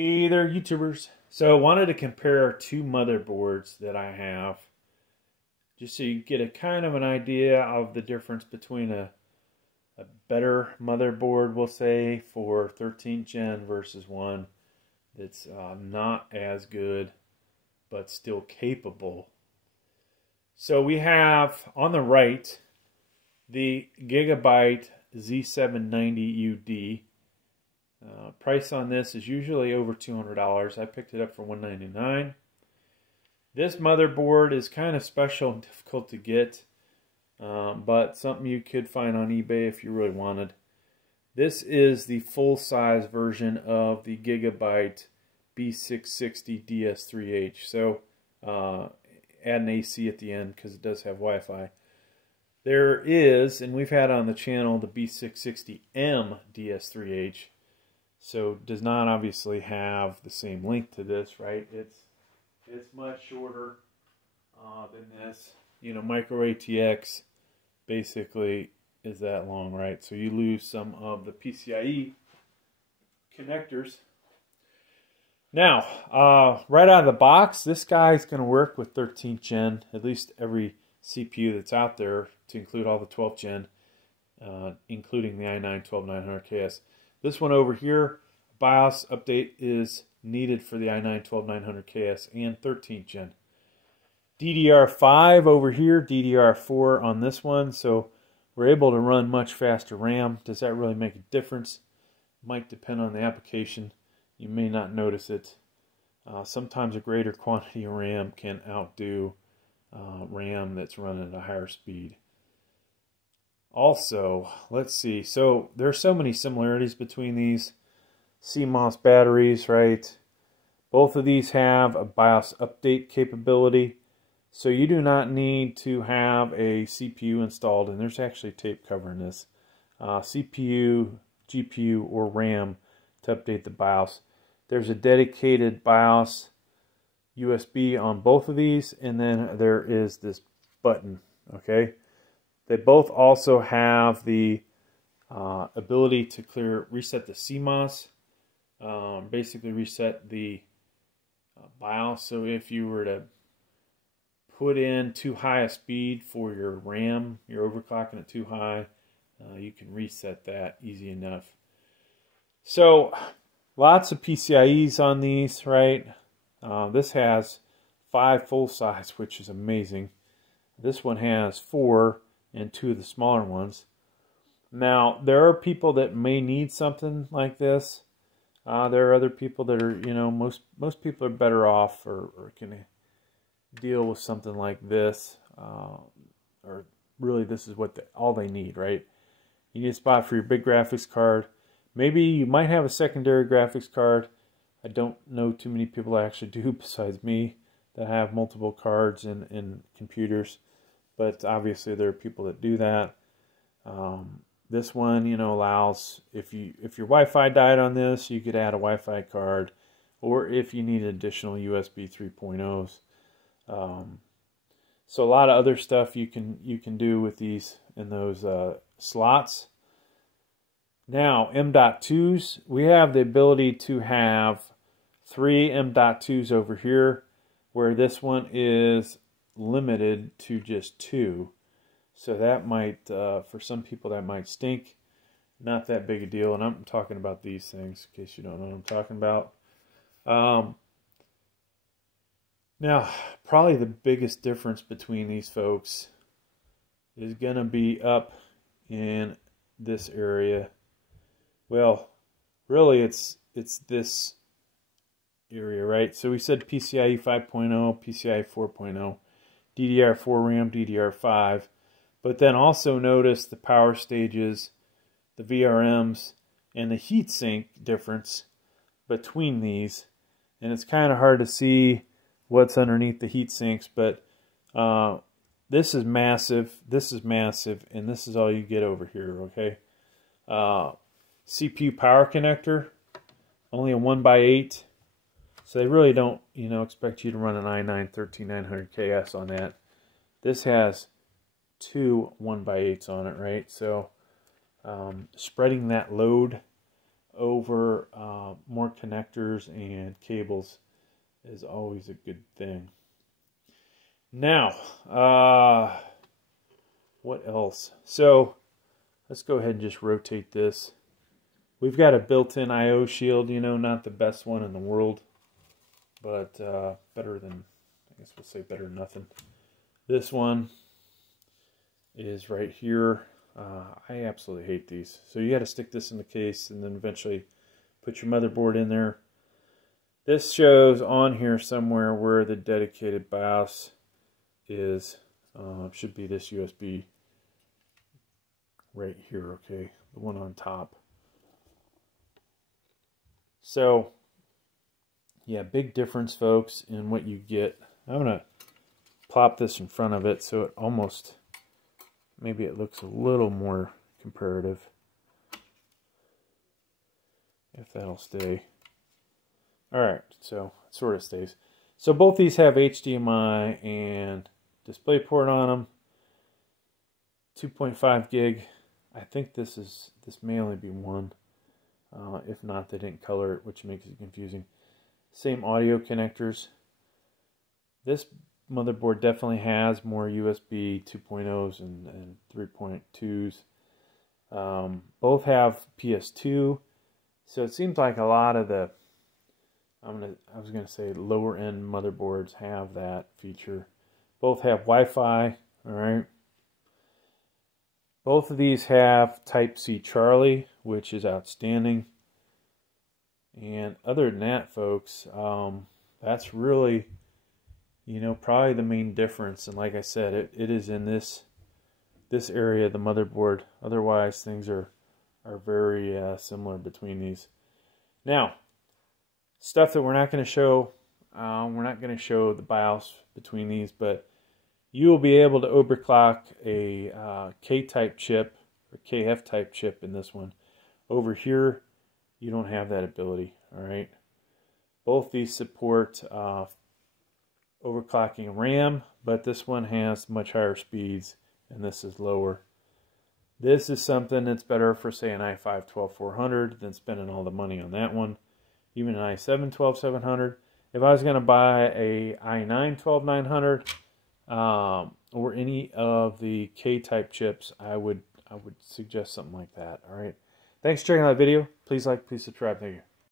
Hey there, YouTubers. So I wanted to compare two motherboards that I have, just so you get a kind of an idea of the difference between a better motherboard, we'll say, for 13th gen versus one that's not as good, but still capable. So we have, on the right, the Gigabyte Z790 UD. Price on this is usually over $200. I picked it up for $199. This motherboard is kind of special and difficult to get, but something you could find on eBay if you really wanted. This is the full-size version of the Gigabyte B660 DS3H. So add an AC at the end because it does have Wi-Fi. There is, and we've had on the channel, the B660M DS3H. So does not obviously have the same length to this, right? It's much shorter than this. You know, micro ATX basically is that long, right? So you lose some of the PCIe connectors. Now, right out of the box, this guy's going to work with 13th gen, at least every CPU that's out there, to include all the 12th gen, including the i9-12900KS. This one over here, BIOS update is needed for the i9-12900KS and 13th gen. DDR5 over here, DDR4 on this one, so we're able to run much faster RAM. Does that really make a difference? Might depend on the application. You may not notice it. Sometimes a greater quantity of RAM can outdo RAM that's running at a higher speed. Also, let's see, so there are so many similarities between these CMOS batteries, right? Both of these have a BIOS update capability, so you do not need to have a CPU installed, and there's actually tape covering this. CPU, GPU, or RAM to update the BIOS. There's a dedicated BIOS USB on both of these, and then there is this button, okay? They both also have the ability to reset the CMOS, basically reset the BIOS. So if you were to put in too high a speed for your RAM, you're overclocking it too high, you can reset that easy enough. So lots of PCIe's on these, right? This has 5 full size, which is amazing. This one has 4. And 2 of the smaller ones. Now, there are people that may need something like this. There are other people that are, you know, most people are better off or can deal with something like this. Or really, this is what all they need, right? You need a spot for your big graphics card. Maybe you might have a secondary graphics card. I don't know too many people that actually do besides me that have multiple cards in computers. But obviously there are people that do that. This one, you know, allows, if your Wi-Fi died on this, you could add a Wi-Fi card, or if you need additional USB 3.0s. So a lot of other stuff you can do with these in those slots. Now, M.2s, we have the ability to have 3 M.2s over here, where this one is limited to just 2, so that might for some people that might stink. Not that big a deal, and I'm talking about these things in case you don't know what I'm talking about. Now, probably the biggest difference between these folks is gonna be up in this area. Well, really it's this area, right? So we said PCIe 5.0, PCIe 4.0. DDR4 RAM, DDR5, but then also notice the power stages, the VRMs, and the heatsink difference between these. And it's kind of hard to see what's underneath the heatsinks, but this is massive, and this is all you get over here, okay? CPU power connector, only a 1x8. So they really don't, you know, expect you to run an i9-13900KS on that. This has 2 1x8s on it, right? So spreading that load over more connectors and cables is always a good thing. Now, what else? So let's go ahead and just rotate this. We've got a built-in I/O shield, you know, not the best one in the world, but better than, I guess we'll say better than nothing. This one is right here. I absolutely hate these. So you got to stick this in the case and then eventually put your motherboard in there. This shows on here somewhere where the dedicated BIOS is. Should be this USB right here, okay? The one on top. So, yeah, big difference, folks, in what you get. I'm going to plop this in front of it so it almost, maybe it looks a little more comparative. If that'll stay. Alright, so it sort of stays. So both these have HDMI and DisplayPort on them. 2.5 gig. I think this may only be one. If not, they didn't color it, which makes it confusing. Same audio connectors. This motherboard definitely has more USB 2.0s and 3.2s. Both have PS2, so it seems like a lot of the I was gonna say lower end motherboards have that feature. Both have Wi-Fi. All right. Both of these have Type-C Charlie, which is outstanding. And other than that, folks, that's really, you know, probably the main difference. And like I said, it is in this area of the motherboard. Otherwise, things are very similar between these. Now, stuff that we're not going to show, we're not going to show the BIOS between these, but you will be able to overclock a K-type chip or KF-type chip in this one. Over here, you don't have that ability, all right? Both these support overclocking RAM, but this one has much higher speeds, and this is lower. This is something that's better for, say, an i5-12400 than spending all the money on that one. Even an i7-12700. If I was going to buy a i9-12900, or any of the K-type chips, I would suggest something like that. All right. Thanks for checking out the video. Please like, please subscribe. Thank you.